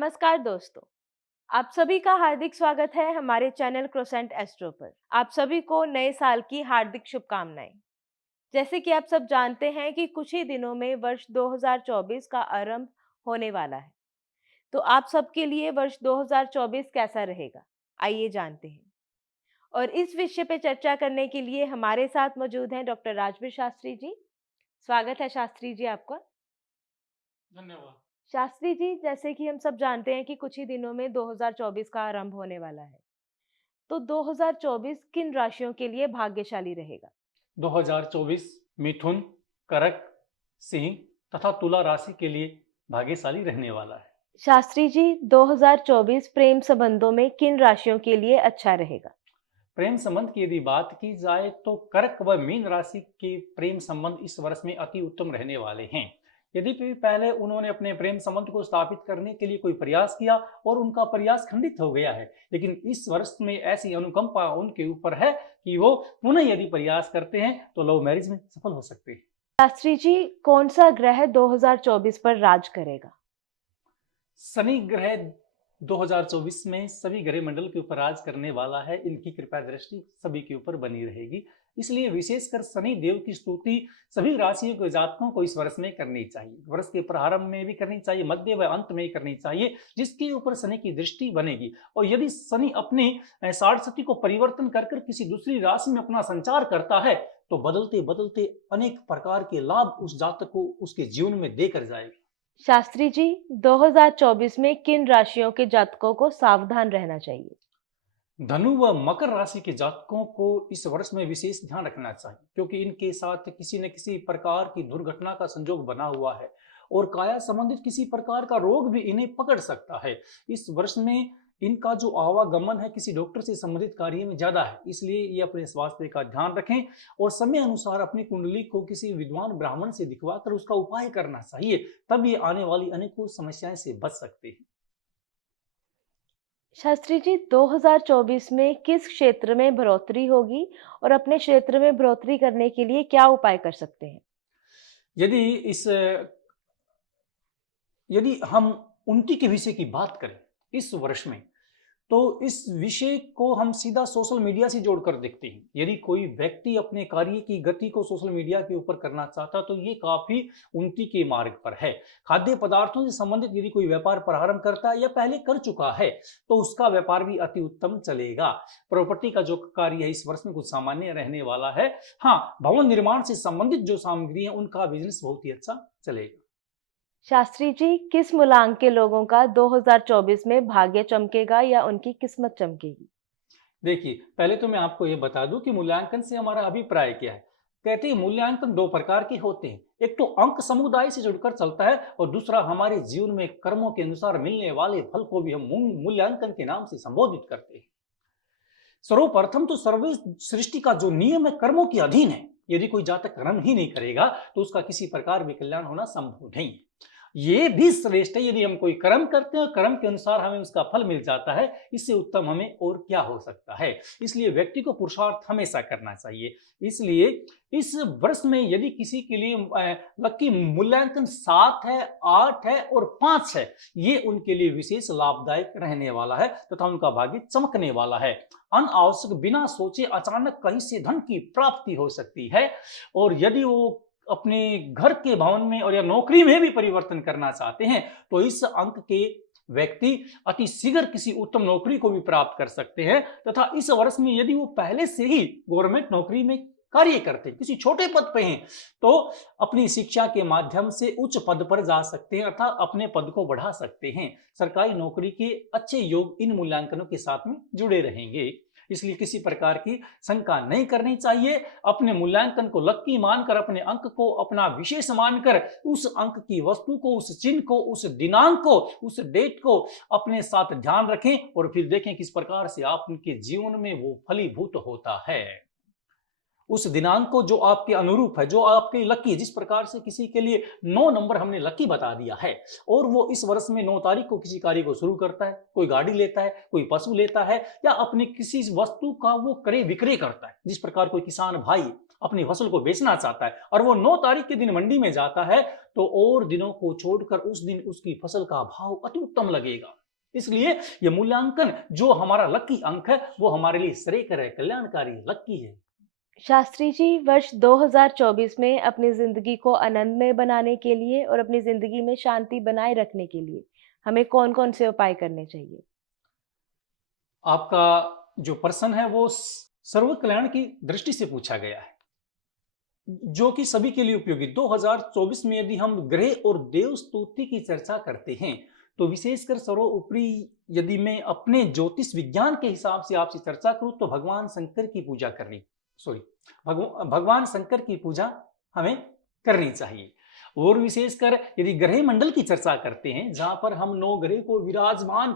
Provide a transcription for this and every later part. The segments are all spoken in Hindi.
नमस्कार दोस्तों, आप सभी का हार्दिक स्वागत है हमारे चैनल क्रोसेंट एस्ट्रो पर। आप सभी को नए साल की हार्दिक शुभकामनाएं। जैसे कि आप सब जानते हैं कि कुछ ही दिनों में वर्ष 2024 का आरंभ होने वाला है। तो आप सबके लिए वर्ष 2024 कैसा रहेगा? आइए जानते हैं। और इस विषय पे चर्चा करने के लिए हमारे साथ मौजूद हैं डॉक्टर राजवीर शास्त्री जी। स्वागत है शास्त्री जी आपका। धन्यवाद। शास्त्री जी, जैसे कि हम सब जानते हैं कि कुछ ही दिनों में 2024 का आरंभ होने वाला है। तो 2024 किन राशियों के लिए भाग्यशाली रहेगा? 2024 मिथुन, कर्क, सिंह तथा तुला राशि के लिए भाग्यशाली रहने वाला है। शास्त्री जी, 2024 प्रेम संबंधों में किन राशियों के लिए अच्छा रहेगा? प्रेम संबंध की यदि बात की जाए तो कर्क व मीन राशि के प्रेम संबंध इस वर्ष में अति उत्तम रहने वाले हैं। यदि पहले उन्होंने अपने प्रेम संबंध को स्थापित करने के लिए कोई प्रयास किया और उनका प्रयास खंडित हो गया है, लेकिन इस वर्ष में ऐसी अनुकंपा उनके ऊपर है कि वो पुनः यदि प्रयास करते हैं तो लव मैरिज में सफल हो सकते हैं। शास्त्री जी, कौन सा ग्रह 2024 पर राज करेगा? शनि ग्रह 2024 में सभी ग्रह मंडल के ऊपर राज करने वाला है। इनकी कृपा दृष्टि सभी के ऊपर बनी रहेगी। इसलिए विशेषकर शनि देव की स्तुति सभी राशियों के जातकों को इस वर्ष में करनी चाहिए। वर्ष के प्रारंभ में भी करनी चाहिए, मध्य व अंत में भी करनी चाहिए, जिसके ऊपर शनि की दृष्टि बनेगी। और यदि शनि अपनी साढ़ को परिवर्तन कर किसी दूसरी राशि में अपना संचार करता है तो बदलते बदलते अनेक प्रकार के लाभ उस जातक को उसके जीवन में देकर जाएगा। शास्त्री जी, 2024 में किन राशियों के जातकों को सावधान रहना चाहिए? धनु व मकर राशि के जातकों को इस वर्ष में विशेष ध्यान रखना चाहिए, क्योंकि इनके साथ किसी न किसी प्रकार की दुर्घटना का संजोग बना हुआ है और काया संबंधित किसी प्रकार का रोग भी इन्हें पकड़ सकता है। इस वर्ष में इनका जो आवागमन है किसी डॉक्टर से संबंधित कार्य में ज्यादा है, इसलिए ये अपने स्वास्थ्य का ध्यान रखें और समय अनुसार अपनी कुंडली को किसी विद्वान ब्राह्मण से दिखवाकर उसका उपाय करना चाहिए। तब ये आने वाली अनेकों समस्याएं से बच सकते हैं। शास्त्री जी, 2024 में किस क्षेत्र में बढ़ोतरी होगी और अपने क्षेत्र में बढ़ोतरी करने के लिए क्या उपाय कर सकते हैं? यदि इस यदि हम उन्नति के विषय की बात करें इस वर्ष में, तो इस विषय को हम सीधा सोशल मीडिया से जोड़कर देखते हैं। यदि कोई व्यक्ति अपने कार्य की गति को सोशल मीडिया के ऊपर करना चाहता तो ये काफी उन्नति के मार्ग पर है। खाद्य पदार्थों से संबंधित यदि कोई व्यापार प्रारंभ करता है या पहले कर चुका है तो उसका व्यापार भी अति उत्तम चलेगा। प्रॉपर्टी का जो कार्य है इस वर्ष में कुछ सामान्य रहने वाला है। हाँ, भवन निर्माण से संबंधित जो सामग्री है उनका बिजनेस बहुत ही अच्छा चलेगा। शास्त्री जी, किस मूलांक के लोगों का 2024 में भाग्य चमकेगा या उनकी किस्मत चमकेगी? देखिए, पहले तो मैं आपको ये बता दूं कि मूल्यांकन से हमारा अभिप्राय क्या है। कहते हैं मूल्यांकन दो प्रकार के होते हैं, एक तो अंक समुदाय से जुड़कर चलता है और दूसरा हमारे जीवन में कर्मों के अनुसार मिलने वाले फल को भी हम मूल्यांकन के नाम से संबोधित करते हैं। सर्वप्रथम तो सर्व सृष्टि का जो नियम है कर्मों के अधीन है। यदि कोई जातक कर्म ही नहीं करेगा तो उसका किसी प्रकार भी कल्याण होना संभव नहीं है। ये भी श्रेष्ठ है यदि हम कोई कर्म करते हैं और कर्म के अनुसार हमें उसका फल मिल जाता है, इससे उत्तम हमें और क्या हो सकता है। इसलिए व्यक्ति को पुरुषार्थ हमेशा करना चाहिए। इसलिए इस वर्ष में यदि किसी के लिए लकी मूल्यांकन 7 है, 8 है और 5 है, ये उनके लिए विशेष लाभदायक रहने वाला है तथा उनका भाग्य चमकने वाला है। अनावश्यक बिना सोचे अचानक कहीं से धन की प्राप्ति हो सकती है और यदि वो अपने घर के भवन में और या नौकरी में भी परिवर्तन करना चाहते हैं तो इस अंक के व्यक्ति अति शीघ्र किसी उत्तम नौकरी को भी प्राप्त कर सकते हैं। तथा इस वर्ष में यदि वो पहले से ही गवर्नमेंट नौकरी में कार्य करते हैं, किसी छोटे पद पे हैं, तो अपनी शिक्षा के माध्यम से उच्च पद पर जा सकते हैं अर्थात अपने पद को बढ़ा सकते हैं। सरकारी नौकरी के अच्छे योग इन मूल्यांकनों के साथ में जुड़े रहेंगे। इसलिए किसी प्रकार की शंका नहीं करनी चाहिए। अपने मूल्यांकन को लक्की मानकर, अपने अंक को अपना विशेष मानकर उस अंक की वस्तु को, उस चिन्ह को, उस दिनांक को, उस डेट को अपने साथ ध्यान रखें और फिर देखें किस प्रकार से आपके जीवन में वो फलीभूत होता है। उस दिनांक को जो आपके अनुरूप है, जो आपके लकी, जिस प्रकार से किसी के लिए 9 नंबर हमने लकी बता दिया है और वो इस वर्ष में 9 तारीख को किसी कार्य को शुरू करता है, कोई गाड़ी लेता है, कोई पशु लेता है या अपनी किसी वस्तु का वो क्रय विक्रय करता है। जिस प्रकार कोई किसान भाई अपनी फसल को बेचना चाहता है और वो 9 तारीख के दिन मंडी में जाता है, तो और दिनों को छोड़कर उस दिन उसकी फसल का भाव अति उत्तम लगेगा। इसलिए ये मूल्यांकन जो हमारा लकी अंक है, वो हमारे लिए श्रेयकर है, कल्याणकारी है, लकी है। शास्त्री जी, वर्ष 2024 में अपनी ज़िंदगी को आनंदमय बनाने के लिए और अपनी ज़िंदगी में शांति बनाए रखने के लिए हमें कौन-कौन से उपाय करने चाहिए? आपका जो प्रश्न है वो सर्व कल्याण की दृष्टि से पूछा गया है, जो कि सभी के लिए उपयोगी। 2024 में यदि हम ग्रह और देव स्तुति की चर्चा करते हैं, तो विशेषकर सर्वोपरि यदि मैं अपने ज्योतिष विज्ञान के हिसाब से आपसे चर्चा करूं, तो भगवान शंकर की पूजा करनी सॉरी भगवान शंकर की पूजा हमें करनी चाहिए। और विशेषकर यदि ग्रह मंडल की चर्चा करते हैं, जहां पर हम 9 ग्रह को विराजमान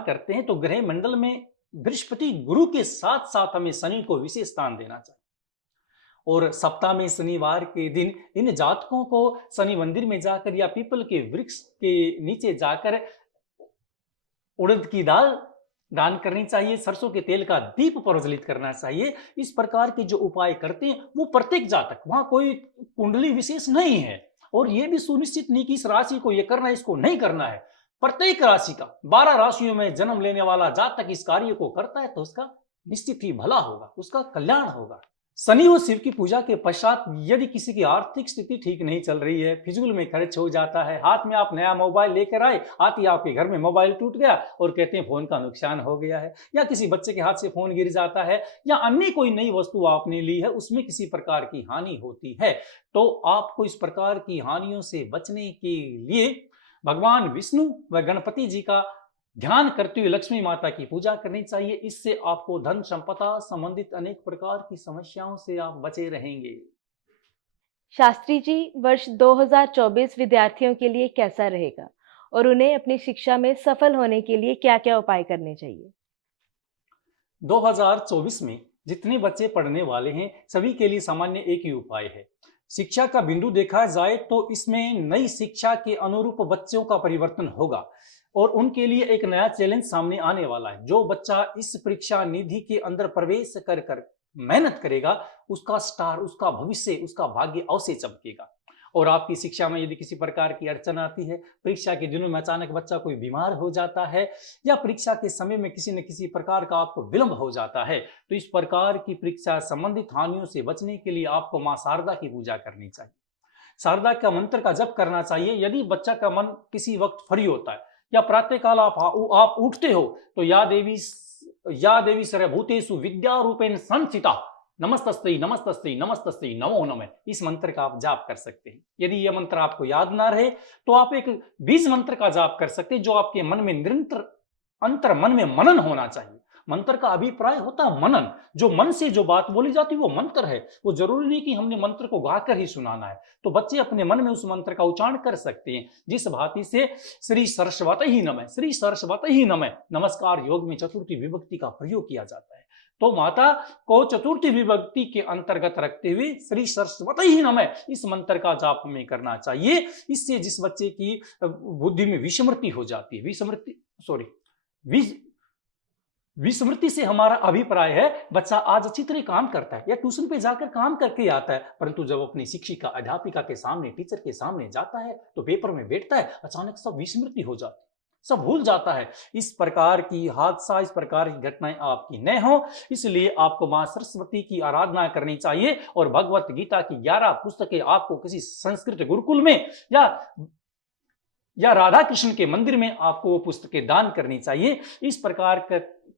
करते हैं, तो ग्रह मंडल में बृहस्पति गुरु के साथ साथ हमें शनि को विशेष स्थान देना चाहिए। और सप्ताह में शनिवार के दिन इन जातकों को शनि मंदिर में जाकर या पीपल के वृक्ष के नीचे जाकर उड़द की दाल दान करनी चाहिए, सरसों के तेल का दीप प्रज्वलित करना चाहिए। इस प्रकार के जो उपाय करते हैं वो प्रत्येक जातक, वहां कोई कुंडली विशेष नहीं है और ये भी सुनिश्चित नहीं कि इस राशि को ये करना है, इसको नहीं करना है। प्रत्येक राशि का 12 राशियों में जन्म लेने वाला जातक इस कार्य को करता है तो उसका निश्चित ही भला होगा, उसका कल्याण होगा। शनि व शिव की पूजा के पश्चात यदि किसी की आर्थिक स्थिति ठीक नहीं चल रही है, फिजूल में खर्च हो जाता है, हाथ में आप नया मोबाइल लेकर आए, आते ही आपके घर में मोबाइल टूट गया और कहते हैं फोन का नुकसान हो गया है, या किसी बच्चे के हाथ से फोन गिर जाता है, या अन्य कोई नई वस्तु आपने ली है उसमें किसी प्रकार की हानि होती है, तो आपको इस प्रकार की हानियों से बचने के लिए भगवान विष्णु व गणपति जी का ध्यान करते हुए लक्ष्मी माता की पूजा करनी चाहिए। इससे आपको धन संपदा संबंधित अनेक प्रकार की समस्याओं से आप बचे रहेंगे। शास्त्री जी, वर्ष 2024 विद्यार्थियों के लिए कैसा रहेगा और उन्हें अपनी शिक्षा में सफल होने के लिए क्या-क्या उपाय करने चाहिए? 2024 में जितने बच्चे पढ़ने वाले हैं सभी के लिए सामान्य एक ही उपाय है। शिक्षा का बिंदु देखा जाए तो इसमें नई शिक्षा के अनुरूप बच्चों का परिवर्तन होगा और उनके लिए एक नया चैलेंज सामने आने वाला है। जो बच्चा इस परीक्षा निधि के अंदर प्रवेश कर कर मेहनत करेगा, उसका स्टार, उसका भविष्य, उसका भाग्य अवश्य चमकेगा। और आपकी शिक्षा में यदि किसी प्रकार की अड़चन आती है, परीक्षा के दिनों में अचानक बच्चा कोई बीमार हो जाता है, या परीक्षा के समय में किसी न किसी प्रकार का आपको विलंब हो जाता है, तो इस प्रकार की परीक्षा संबंधित हानियों से बचने के लिए आपको मां शारदा की पूजा करनी चाहिए। शारदा का मंत्र का जप करना चाहिए। यदि बच्चा का मन किसी वक्त फ्री होता है या प्रातःकाल आप उठते हो, तो या देवी सर्वभूतेषु विद्या रूपेण संस्थिता नमस्तस्यै नमस्तस्यै नमस्तस्यै नमो नमः, इस मंत्र का आप जाप कर सकते हैं। यदि यह मंत्र आपको याद ना रहे तो आप एक बीज मंत्र का जाप कर सकते हैं, जो आपके मन में निरंतर अंतर मन में मनन होना चाहिए। मंत्र का अभिप्राय होता है मनन, जो मन से जो बात बोली जाती है वो मंत्र है। वो जरूरी नहीं कि हमने मंत्र को गाकर ही सुनाना है, तो बच्चे अपने मन में उस मंत्र का उच्चारण कर सकते हैं। जिस भांति से श्री सरस्वती ही नमः, श्री सरस्वती ही नमः नमस्कार योग में चतुर्थी विभक्ति का प्रयोग किया जाता है, तो माता को चतुर्थी विभक्ति के अंतर्गत रखते हुए श्री सरस्वती ही नमः इस मंत्र का जाप में करना चाहिए। इससे जिस बच्चे की बुद्धि में विस्मृति हो जाती है, विस्मृति से हमारा अभिप्राय है बच्चा आज अच्छी तरह काम करता है या ट्यूशन पे जाकर काम करके आता है, परंतु जब अपनी शिक्षिका अध्यापिका के सामने, टीचर के सामने जाता है तो पेपर में बैठता है, अचानक सब विस्मृति हो जाती है, सब भूल जाता है। इस प्रकार की हादसा, इस प्रकार की घटनाएं आपकी न हो, इसलिए आपको मां सरस्वती की आराधना करनी चाहिए और भगवत गीता की 11 पुस्तकें आपको किसी संस्कृत गुरुकुल में या राधा कृष्ण के मंदिर में आपको वो पुस्तकें दान करनी चाहिए। इस प्रकार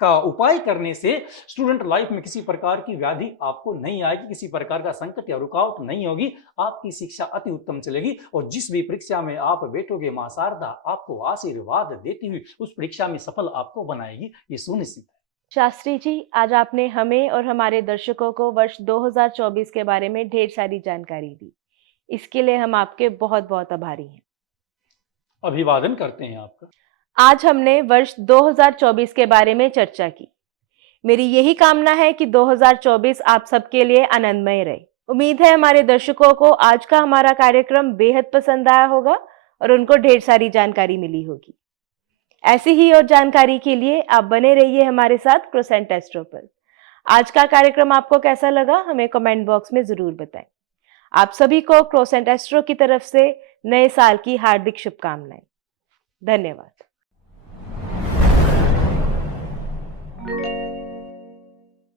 का उपाय करने से स्टूडेंट लाइफ में किसी प्रकार की व्याधि आपको नहीं आएगी, किसी प्रकार का संकट या रुकावट नहीं होगी, आपकी शिक्षा अति उत्तम चलेगी और जिस भी परीक्षा में आप बैठोगे मां शारदा आपको आशीर्वाद देती हुई उस परीक्षा में सफल आपको बनाएगी, ये सुनिश्चित है। शास्त्री जी, आज आपने हमें और हमारे दर्शकों को वर्ष 2024 के बारे में ढेर सारी जानकारी दी। इसके लिए हम आपके बहुत-बहुत आभारी हैं। अभिवादन करते हैं आपका। आज हमने वर्ष 2024 के बारे में चर्चा की। मेरी यही कामना है कि 2024 आप सबके लिए आनंदमय रहे। उम्मीद है हमारे दर्शकों को आज का हमारा कार्यक्रम बेहद पसंद आया होगा और उनको ढेर सारी जानकारी मिली होगी। ऐसी ही और जानकारी के लिए आप बने रहिए हमारे साथ क्रोसेंट एस्ट्रो पर। आज का कार्यक्रम आपको कैसा लगा हमें कमेंट बॉक्स में जरूर बताएं। आप सभी को क्रोसेंट एस्ट्रो की तरफ से नए साल की हार्दिक शुभकामनाएं। धन्यवाद।